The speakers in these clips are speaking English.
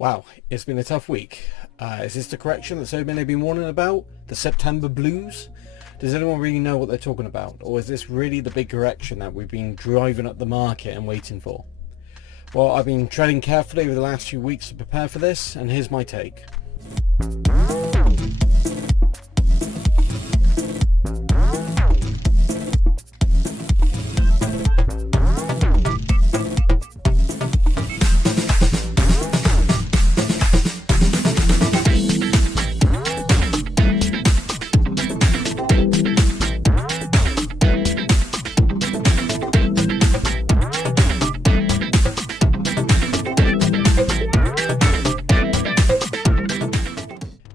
Wow, it's been a tough week. Is this the correction that so many have been warning about? The September blues? Does anyone really know what they're talking about? Or is this really the big correction that we've been driving up the market and waiting for? Well, I've been treading carefully over the last few weeks to prepare for this, and here's my take.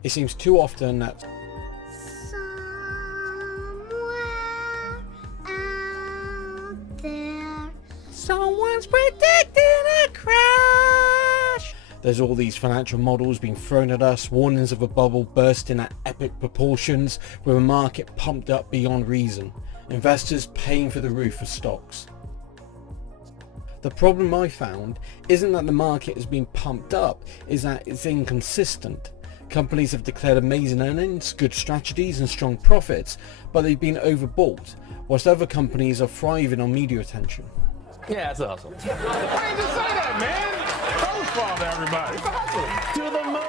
It seems too often that Somewhere out there, someone's predicting a crash. There's all these financial models being thrown at us, warnings of a bubble bursting at epic proportions, with a market pumped up beyond reason, investors paying for the roof for stocks. The problem I found isn't that the market has been pumped up, is that it's inconsistent. Companies have declared amazing earnings, good strategies and strong profits, but they've been overbought, whilst other companies are thriving on media attention. Yeah, it's a hustle. I ain't just say that, man. First fall to everybody. It's a hustle. To the moon.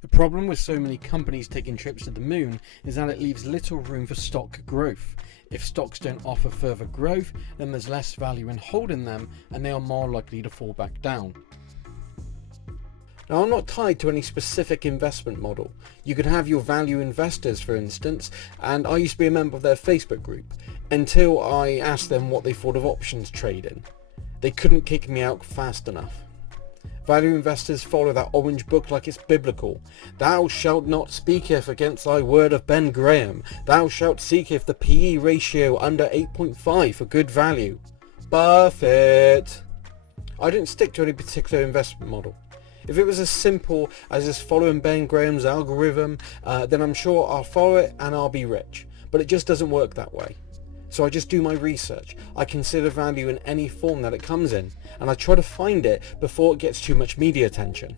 The problem with so many companies taking trips to the moon is that it leaves little room for stock growth. If stocks don't offer further growth, then there's less value in holding them and they are more likely to fall back down. Now, I'm not tied to any specific investment model. You could have your value investors, for instance, and I used to be a member of their Facebook group until I asked them what they thought of options trading. They couldn't kick me out fast enough. Value investors follow that orange book like it's biblical. Thou shalt not speaketh against thy word of Ben Graham. Thou shalt seeketh the PE ratio under 8.5 for good value. Buffett. I didn't stick to any particular investment model. If it was as simple as just following Ben Graham's algorithm, then I'm sure I'll follow it and I'll be rich. But it just doesn't work that way. So I just do my research. I consider value in any form that it comes in, and I try to find it before it gets too much media attention.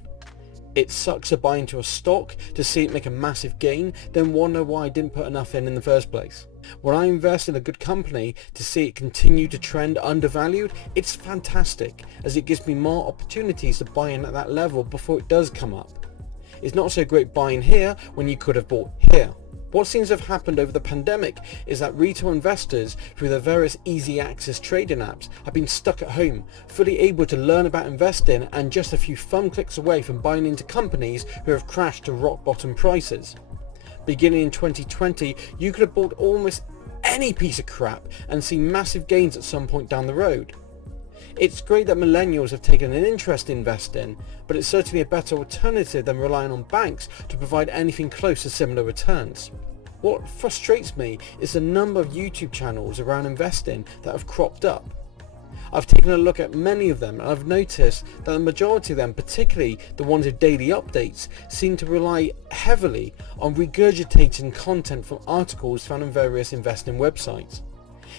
It sucks to buy into a stock, to see it make a massive gain, then wonder why I didn't put enough in the first place. When I invest in a good company to see it continue to trend undervalued, it's fantastic, as it gives me more opportunities to buy in at that level before it does come up. It's not so great buying here when you could have bought here. What seems to have happened over the pandemic is that retail investors, through their various easy access trading apps, have been stuck at home, fully able to learn about investing and just a few thumb clicks away from buying into companies who have crashed to rock bottom prices. Beginning in 2020, you could have bought almost any piece of crap and seen massive gains at some point down the road. It's great that millennials have taken an interest in investing, but it's certainly a better alternative than relying on banks to provide anything close to similar returns. What frustrates me is the number of YouTube channels around investing that have cropped up. I've taken a look at many of them and I've noticed that the majority of them, particularly the ones with daily updates, seem to rely heavily on regurgitating content from articles found on various investing websites.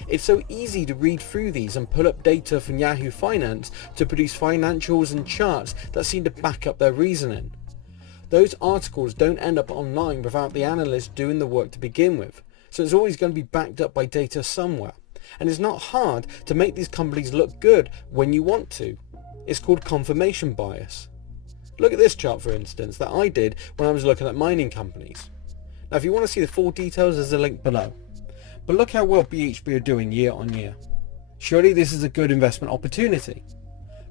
It's so easy to read through these and pull up data from Yahoo Finance to produce financials and charts that seem to back up their reasoning. Those articles don't end up online without the analyst doing the work to begin with, so it's always going to be backed up by data somewhere. And it's not hard to make these companies look good when you want to. It's called confirmation bias. Look at this chart, for instance, that I did when I was looking at mining companies. Now, if you want to see the full details, there's a link below. But look how well BHP are doing year on year. Surely this is a good investment opportunity.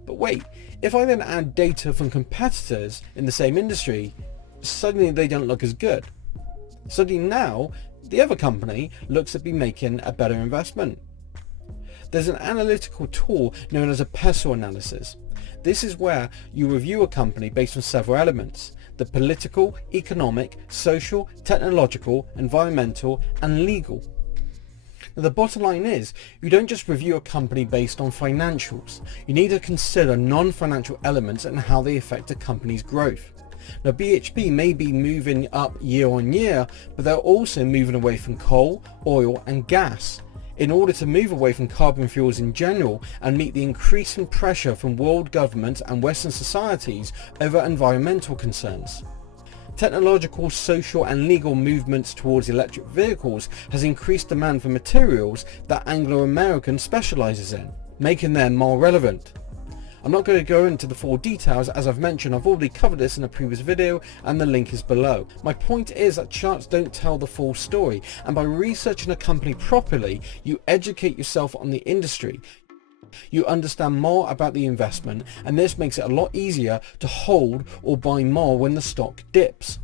But wait, if I then add data from competitors in the same industry, suddenly they don't look as good. Suddenly now, the other company looks to be making a better investment. There's an analytical tool known as a PESTLE analysis. This is where you review a company based on several elements: the political, economic, social, technological, environmental, and legal. Now, the bottom line is, you don't just review a company based on financials. You need to consider non-financial elements and how they affect a company's growth. Now, BHP may be moving up year on year, but they're also moving away from coal, oil and gas. in order to move away from carbon fuels in general and meet the increasing pressure from world governments and Western societies over environmental concerns. Technological, social and legal movements towards electric vehicles has increased demand for materials that Anglo-American specialises in, making them more relevant. I'm not going to go into the full details, as I've mentioned I've already covered this in a previous video and the link is below. My point is that charts don't tell the full story, and by researching a company properly you educate yourself on the industry. You understand more about the investment, and this makes it a lot easier to hold or buy more when the stock dips.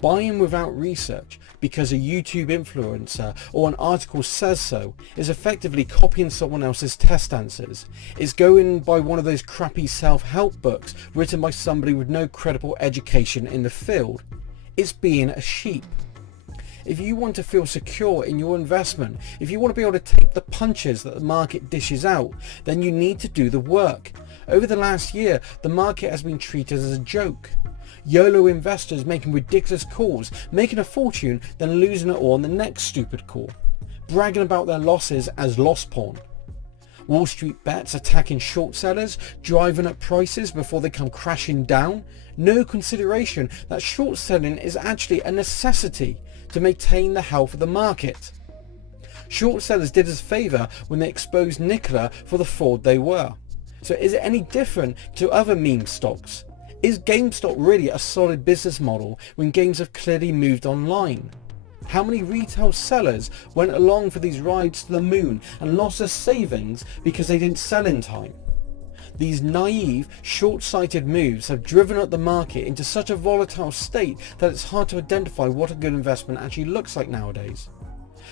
Buying without research because a YouTube influencer or an article says so is effectively copying someone else's test answers. It's going by one of those crappy self-help books written by somebody with no credible education in the field. It's being a sheep. If you want to feel secure in your investment, if you want to be able to take the punches that the market dishes out, then you need to do the work. Over the last year, the market has been treated as a joke. YOLO investors making ridiculous calls, making a fortune, then losing it all on the next stupid call. Bragging about their losses as loss porn. Wall Street bets attacking short sellers, driving up prices before they come crashing down. No consideration that short selling is actually a necessity to maintain the health of the market. Short sellers did us a favour when they exposed Nikola for the fraud they were. So is it any different to other meme stocks? Is GameStop really a solid business model when games have clearly moved online? How many retail sellers went along for these rides to the moon and lost their savings because they didn't sell in time? These naive, short-sighted moves have driven up the market into such a volatile state that it's hard to identify what a good investment actually looks like nowadays.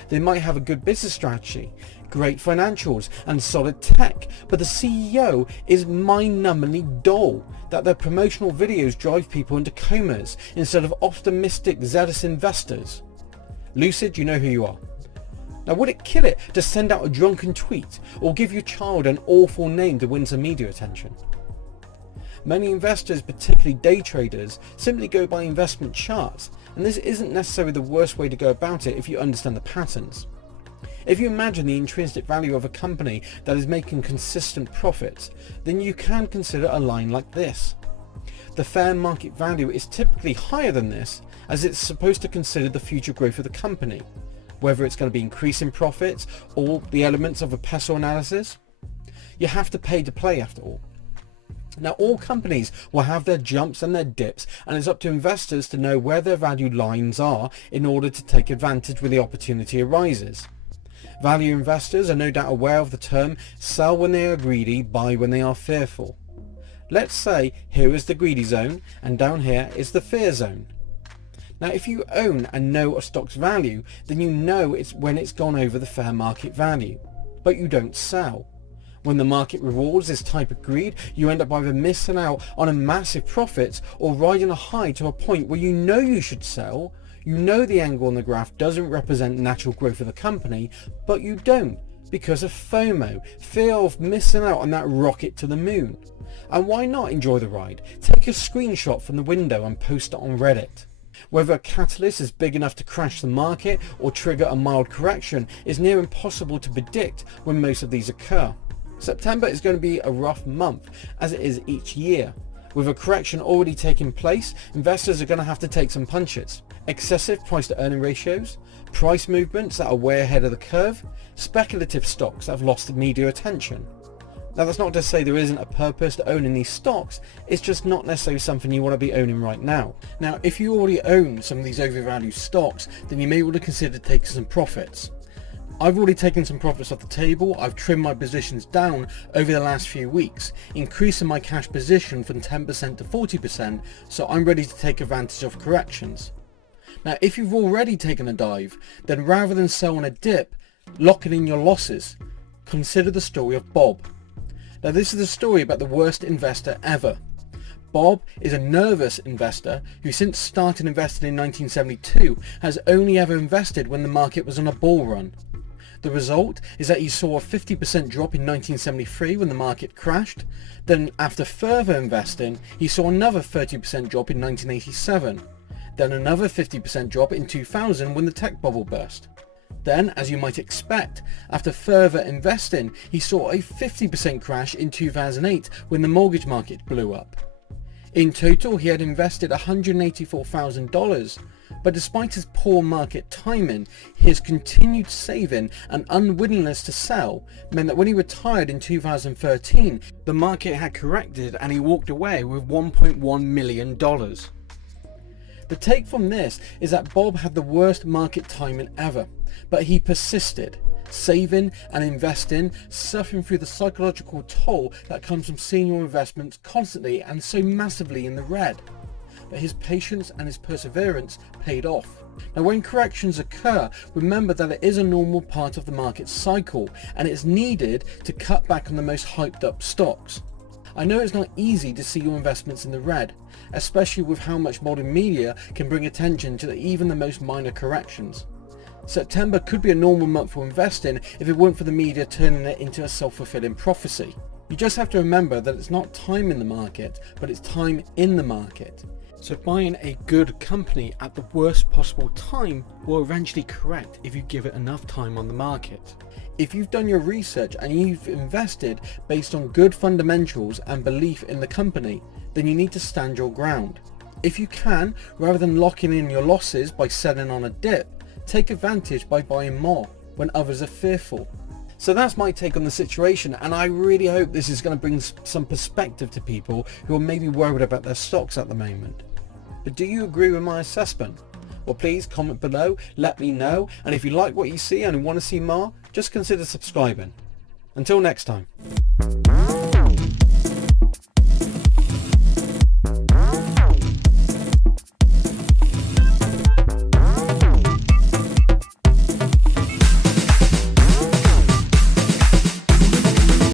They might have a good business strategy, great financials and solid tech, but the CEO is mind-numbingly dull that their promotional videos drive people into comas instead of optimistic zealous investors. Lucid, you know who you are. Now, would it kill it to send out a drunken tweet or give your child an awful name to win some media attention? Many investors, particularly day traders, simply go by investment charts, and this isn't necessarily the worst way to go about it if you understand the patterns. If you imagine the intrinsic value of a company that is making consistent profits, then you can consider a line like this. The fair market value is typically higher than this, as it's supposed to consider the future growth of the company, whether it's going to be increasing profits or the elements of a PESO analysis. You have to pay to play after all. Now, all companies will have their jumps and their dips, and it's up to investors to know where their value lines are in order to take advantage when the opportunity arises. Value investors are no doubt aware of the term sell when they are greedy, buy when they are fearful. Let's say here is the greedy zone and down here is the fear zone. Now, if you own and know a stock's value, then you know it's when it's gone over the fair market value, but you don't sell. When the market rewards this type of greed, you end up either missing out on a massive profits or riding a high to a point where you know you should sell. You know the angle on the graph doesn't represent natural growth of the company, but you don't because of FOMO, fear of missing out on that rocket to the moon. And why not enjoy the ride? Take a screenshot from the window and post it on Reddit. Whether a catalyst is big enough to crash the market or trigger a mild correction is near impossible to predict when most of these occur. September is going to be a rough month, as it is each year. With a correction already taking place, investors are going to have to take some punches. Excessive price to earning ratios, price movements that are way ahead of the curve, speculative stocks that have lost media attention. Now, that's not to say there isn't a purpose to owning these stocks, it's just not necessarily something you want to be owning right now. Now, if you already own some of these overvalued stocks, then you may want to consider taking some profits. I've already taken some profits off the table. I've trimmed my positions down over the last few weeks, increasing my cash position from 10% to 40%, so I'm ready to take advantage of corrections. Now, if you've already taken a dive, then rather than sell on a dip, locking in your losses. Consider the story of Bob. Now, this is the story about the worst investor ever. Bob is a nervous investor who, since starting investing in 1972, has only ever invested when the market was on a bull run. The result is that he saw a 50% drop in 1973 when the market crashed. Then, after further investing, he saw another 30% drop in 1987. Then another 50% drop in 2000 when the tech bubble burst. Then, as you might expect, after further investing, he saw a 50% crash in 2008 when the mortgage market blew up. In total, he had invested $184,000, but despite his poor market timing, his continued saving and unwillingness to sell meant that when he retired in 2013, the market had corrected and he walked away with $1.1 million. The take from this is that Bob had the worst market timing ever, but he persisted, saving and investing, suffering through the psychological toll that comes from seeing your investments constantly and so massively in the red. But his patience and his perseverance paid off. Now when corrections occur, remember that it is a normal part of the market cycle and it's needed to cut back on the most hyped up stocks. I know it's not easy to see your investments in the red, especially with how much modern media can bring attention to even the most minor corrections. September could be a normal month for investing if it weren't for the media turning it into a self-fulfilling prophecy. You just have to remember that it's not time in the market, but it's time in the market. So buying a good company at the worst possible time will eventually correct if you give it enough time on the market. If you've done your research and you've invested based on good fundamentals and belief in the company, then you need to stand your ground. If you can, rather than locking in your losses by selling on a dip, take advantage by buying more when others are fearful. So that's my take on the situation, and I really hope this is going to bring some perspective to people who are maybe worried about their stocks at the moment. But do you agree with my assessment? Well, please comment below, let me know, and if you like what you see and want to see more, just consider subscribing. Until next time.